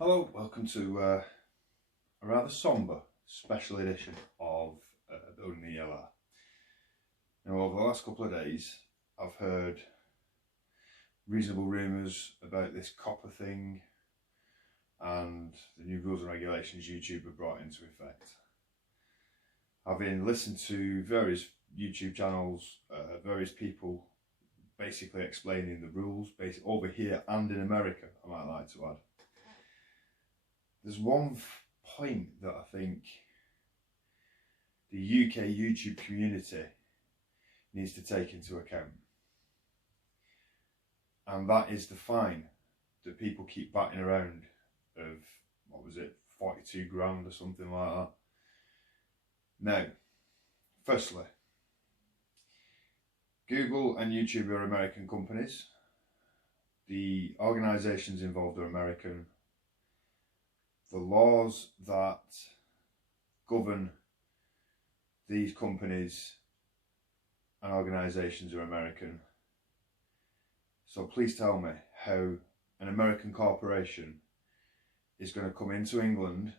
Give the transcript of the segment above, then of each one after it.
Hello, welcome to a rather sombre special edition of Building the ELR. Now, over the last couple of days, I've heard reasonable rumours about this copper thing and the new rules and regulations YouTube have brought into effect. Having listened to various YouTube channels, various people basically explaining the rules, over here and in America, I might like to add. There's one point that I think the UK YouTube community needs to take into account, and that is the fine that people keep batting around of, what was it, 42 grand or something like that. Now, firstly, Google and YouTube are American companies. The organisations involved are American. The laws that govern these companies and organisations are American. So please tell me how an American corporation is going to come into England,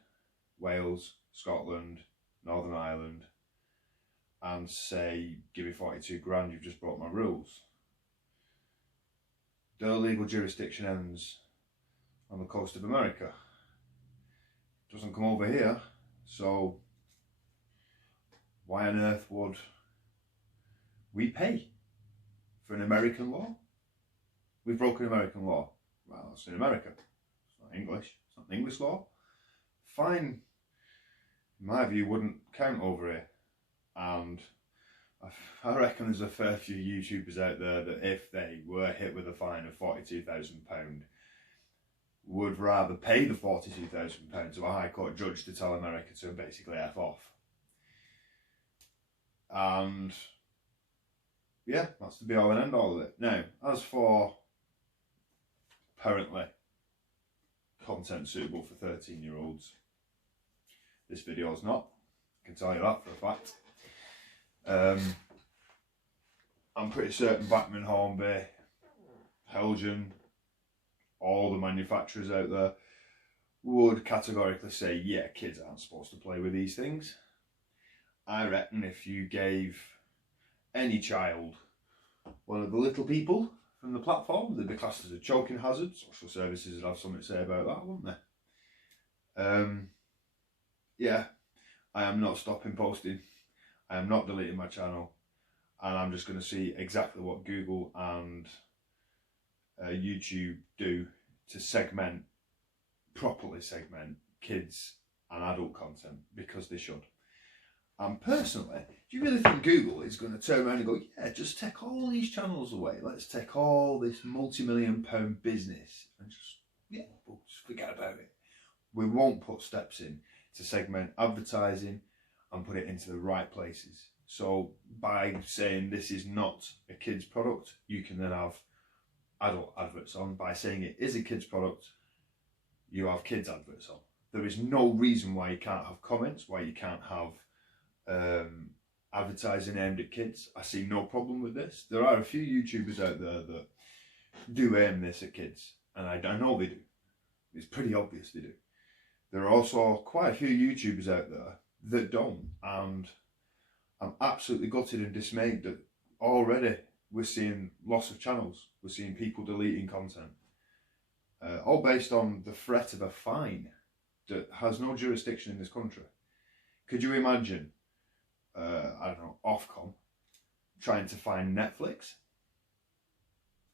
Wales, Scotland, Northern Ireland and say, give me 42 grand, you've just broke my rules. Their legal jurisdiction ends on the coast of America. Doesn't come over here, so why on earth would we pay for an American law? We've broken American law. Well, it's in America. It's not English. It's not an English law. Fine, in my view, wouldn't count over here. And I reckon there's a fair few YouTubers out there that if they were hit with a fine of £42,000, would rather pay the £42,000 to a High Court judge to tell America to basically F off. And yeah, that's the be all and end all of it. Now, as for apparently content suitable for 13-year-olds, this video is not. I can tell you that for a fact. I'm pretty certain Bachman, Hornby, Helgen, all the manufacturers out there would categorically say, yeah, kids aren't supposed to play with these things. I reckon if you gave any child one of the little people from the platform, they'd be classed as a choking hazard. Social services would have something to say about that, wouldn't they? Yeah, I am not stopping posting. I am not deleting my channel. And I'm just going to see exactly what Google and YouTube do to properly segment kids and adult content, because they should. And personally, do you really think Google is going to turn around and go, yeah, just take all these channels away, let's take all this multi-million-pound business and just, yeah, we'll just forget about it? We won't put steps in to segment advertising and put it into the right places. So by saying this is not a kid's product, you can then have adult adverts on. By saying it is a kid's product, you have kids adverts on. There is no reason why you can't have comments, why you can't have advertising aimed at kids. I see no problem with this. There are a few YouTubers out there that do aim this at kids, and I know they do. It's pretty obvious they do. There are also quite a few YouTubers out there that don't, and I'm absolutely gutted and dismayed that already we're seeing loss of channels. We're seeing people deleting content, all based on the threat of a fine that has no jurisdiction in this country. Could you imagine, I don't know, Ofcom trying to fine Netflix,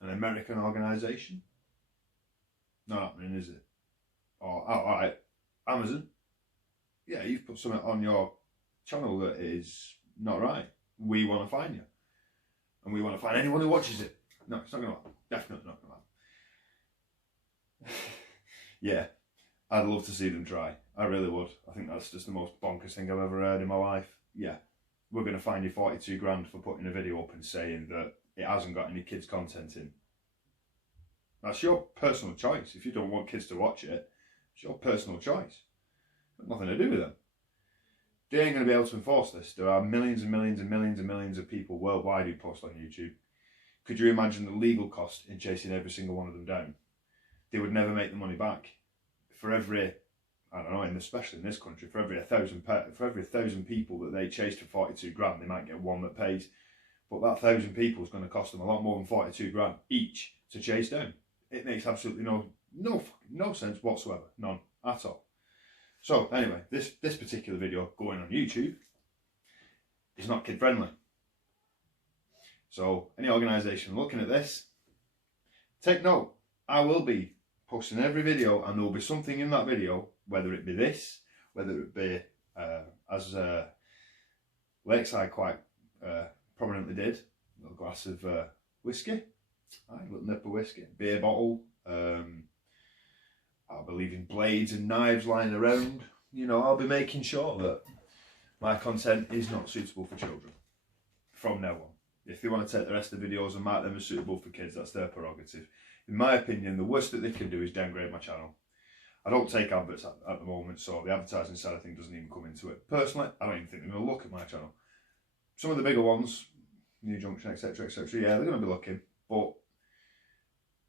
an American organisation? Not happening, is it? Or, oh, alright, Amazon. Yeah, you've put something on your channel that is not right. We want to fine you. And we want to find anyone who watches it. No, it's not going to happen. Definitely not going to happen. Yeah, I'd love to see them try. I really would. I think that's just the most bonkers thing I've ever heard in my life. Yeah, we're going to fine you 42 grand for putting a video up and saying that it hasn't got any kids content in. That's your personal choice. If you don't want kids to watch it, it's your personal choice. It's got nothing to do with them. They ain't going to be able to enforce this. There are millions and millions and millions and millions of people worldwide who post on YouTube. Could you imagine the legal cost in chasing every single one of them down? They would never make the money back. for every, I don't know, especially in this country, for every 1,000 people that they chase for 42 grand, they might get one that pays. But that 1,000 people is going to cost them a lot more than 42 grand each to chase down. It makes absolutely no sense whatsoever, none at all. So anyway, this particular video going on YouTube is not kid friendly. So any organisation looking at this, take note. I will be posting every video, and there will be something in that video, whether it be this, whether it be as Lakeside quite prominently did, a little glass of whiskey, a little nip of whiskey, beer bottle, I believe in blades and knives lying around. You know, I'll be making sure that my content is not suitable for children from now on. If they want to take the rest of the videos and mark them as suitable for kids, that's their prerogative. In my opinion, the worst that they can do is downgrade my channel. I don't take adverts at the moment, so the advertising side of things doesn't even come into it. Personally, I don't even think they're going to look at my channel. Some of the bigger ones, New Junction, etc., etc., yeah, they're going to be looking, but,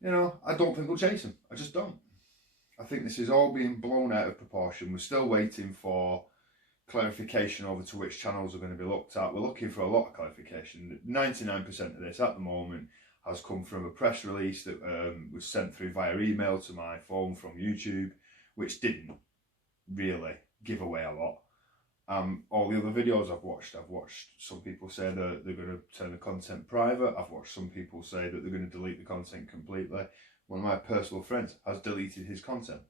you know, I don't think they'll chase them. I just don't. I think this is all being blown out of proportion. We're still waiting for clarification over to which channels are going to be looked at. We're looking for a lot of clarification. 99% of this at the moment has come from a press release that was sent through via email to my phone from YouTube, which didn't really give away a lot. All the other videos I've watched some people say that they're going to turn the content private. I've watched some people say that they're going to delete the content completely. One of my personal friends has deleted his content,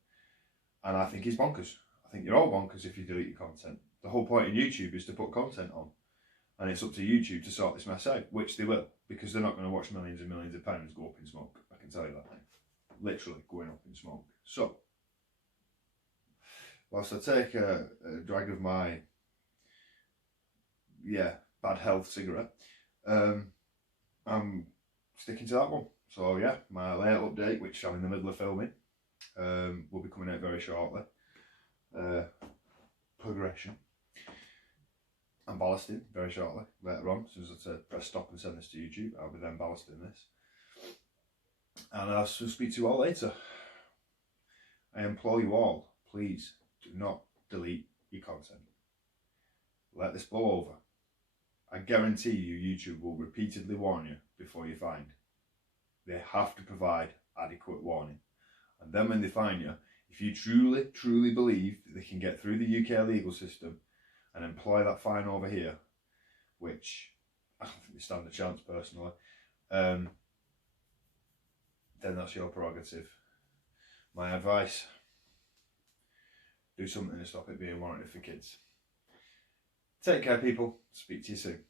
and I think he's bonkers. I think you're all bonkers if you delete your content. The whole point in YouTube is to put content on, and it's up to YouTube to sort this mess out, which they will, because they're not going to watch millions and millions of pounds go up in smoke. I can tell you that thing. Literally going up in smoke. So, whilst I take a drag of my, bad health cigarette, I'm sticking to that one. So yeah, my layout update, which I'm in the middle of filming, will be coming out very shortly. Progression. I'm ballasting very shortly, later on. As soon as I press stop and send this to YouTube, I'll be then ballasting this. And I'll speak to you all later. I implore you all, please do not delete your content. Let this blow over. I guarantee you YouTube will repeatedly warn you before you find. They have to provide adequate warning. And then when they find you, if you truly believe that they can get through the UK legal system and employ that fine over here, which I don't think they stand a chance personally, then that's your prerogative. My advice, do something to stop it being warranted for kids. Take care, people. Speak to you soon.